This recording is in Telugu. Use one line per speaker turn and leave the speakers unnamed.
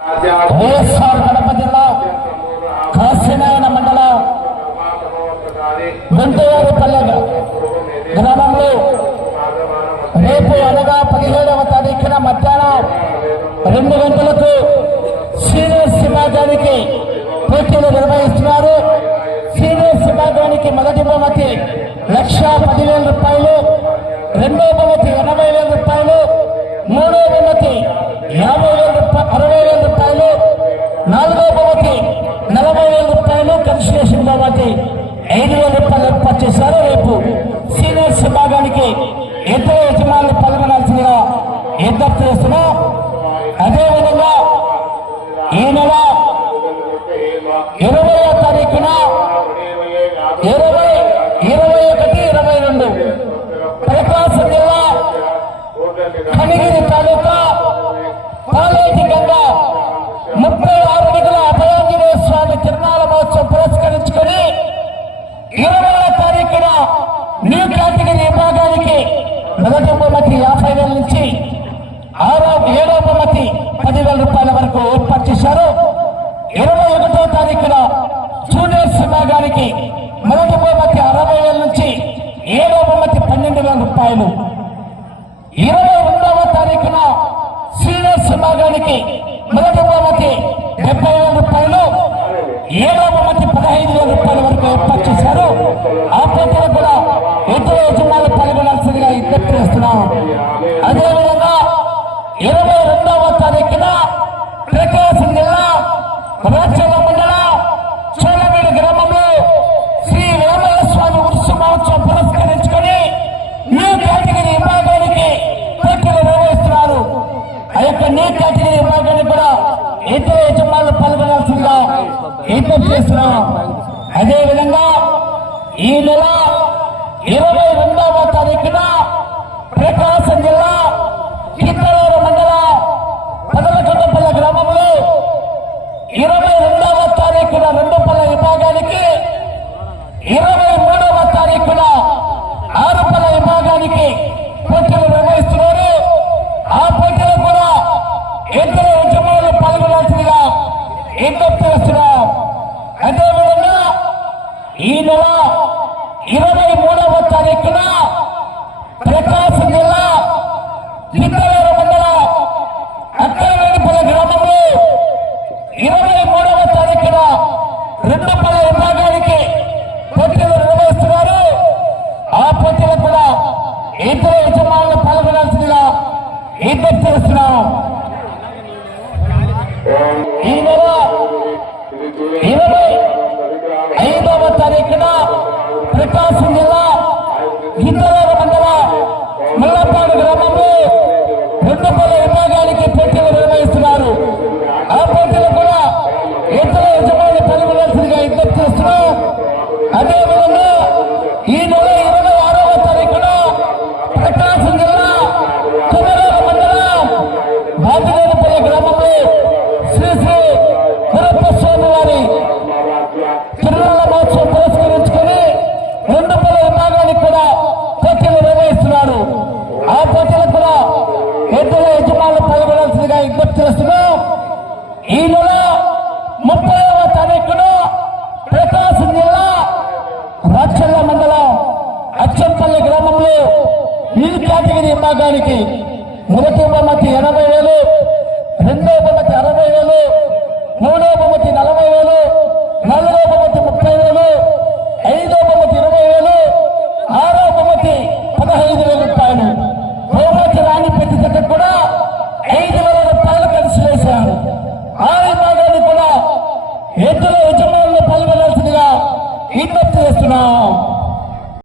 వైఎస్ఆర్ కడప జిల్లా కాశీనాయన మండలం గుంటూరుపల్లె గ్రామంలో రేపు అనగా పదిహేడవ తారీఖున మధ్యాహ్నం రెండు గంటలకు సీనియర్ సమాజానికి పోటీలు నిర్వహిస్తున్నారు. సీనియర్ సమాజానికి మొదటి బహుమతి లక్ష పదివేల రూపాయలు రెండో ఏర్పాటు చేశారు రేపు సీనియర్స్ విభాగానికి ఇద్దరు యజమానులు పాల్గొనాల్సిందిగా విజ్ఞప్తి చేస్తున్నాం. అదేవిధంగా ఈ నెల ఇరవై తారీఖున ఇరవై ఇరవై ఒకటి ఇరవై రెండు ప్రకాశం జిల్లా కనిగిరి తాలూకా కాలేజీ గంగా ముప్పై ఆరు గంటల అభయాంజనేయ స్వామి తిరునాల మహోత్సవం పురస్కరించుకొని ఇరవై తారీఖున న్యూ కేటగిరీ విభాగానికి మొదటి బహుమతి యాభై వేల నుంచి ఆరో ఏడో బహుమతి పదివేల రూపాయల వరకు ఏర్పాటు చేశారు. ఇరవై ఒకటో తారీఖున జూనియర్స్ విభాగానికి మొదటి బహుమతి అరవై వేల నుంచి ఏడో బహుమతి పన్నెండు వేల రూపాయలు. ఇరవై రెండవ తారీఖున సీనియర్స్ విభాగానికి మొదటి బహుమతి డెబ్బై వేల రూపాయలు ఏడవ బహుమతి పదహైదు వేల రూపాయల వరకు ఏర్పాటు చేశారు ఆ పోటీలో కూడా ఇద్దరు యజమానులు పాల్గొనాల్సిందిగా విజ్ఞప్తి చేస్తున్నాం అదేవిధంగా ఇరవై రెండవ తారీఖున ప్రకాశం జిల్లా రాచల మండలం చోళవీడు గ్రామంలో శ్రీ వేమయ్య స్వామి ఉత్సవ మహోత్సవం పురస్కరించుకొని న్యూ కేటగిరీ విభాగానికి పోటీలు నిర్వహిస్తున్నారు. ఆ యొక్క న్యూ కేటగిరీ విభాగానికి కూడా ఇద్దరు యజమానులు పాల్గొనాల్సిందిగా విజ్ఞప్తి చేస్తున్నాం అదేవిధంగా ఈ నెల ఇరవై రెండవ తారీఖున ప్రకాశం జిల్లా కిత్తలూరు మండలం పదలకొండపల్లి గ్రామంలో ఇరవై రెండవ తారీఖున రెండుపల్ల విభాగానికి ఇరవై మూడవ తారీఖున ఆరుపల విభాగానికి పోటీలు నిర్వహిస్తున్నారు. ఆ పోటీలో కూడా ఇద్దరు ఉద్యమంలో పాల్గొనాల్సిందిగా విజ్ఞప్తి చేస్తున్నాం. అదేవిధంగా ఈ నెల ఇరవై మూడవ తారీఖున ప్రకాశం జిల్లా కిత్తలూరు మండలం అక్కలపల్లి గ్రామంలో ఇరవై మూడవ తారీఖున రెండు పల విభాగం పోటీలు నిర్వహిస్తున్నారు ఆ పోటీలో కూడా ఇద్దరు పాల్గొనాల్సిందిగా విజ్ఞప్తి చేస్తున్నాం ఈ నెల ఇరవై ఐదవ తారీఖున ప్రకాశం జిల్లా గిద్దలూరు మండలం ముల్లపాడు గ్రామంలో రెండు పల విభాగానికి పోటీలు నిర్వహిస్తున్నారు ఆ పోటీలో కూడా ఇతర యజమాని పాల్గొనాల్సిందిగా విజ్ఞప్తి చేస్తున్నాం అదేవిధంగా ఈ నెల ఇరవై ఆరవ తారీఖున ప్రకాశం జిల్లా కుమరేల మండలం బాపినేనిపల్లి గ్రామంలో శ్రీ శ్రీ గురప్ప స్వామి వారి తిరుమల మహోత్సవం పురస్కరించుకొని రెండు పల విభాగానికి కూడా పోటీలు నిర్వహిస్తున్నారు. ఆ పోటీలకు కూడా ఇద్దరు యజమానులు పాల్గొనాల్సిందిగా విజ్ఞప్తి చేస్తున్నాం. ఈ నెల ముప్పైవ తారీఖున ప్రకాశం జిల్లా రాచల్ల మండలం అచ్చంపల్లి గ్రామంలో ఈ కేటగిరీ విభాగానికి మొదటి బహుమతి ఎనభై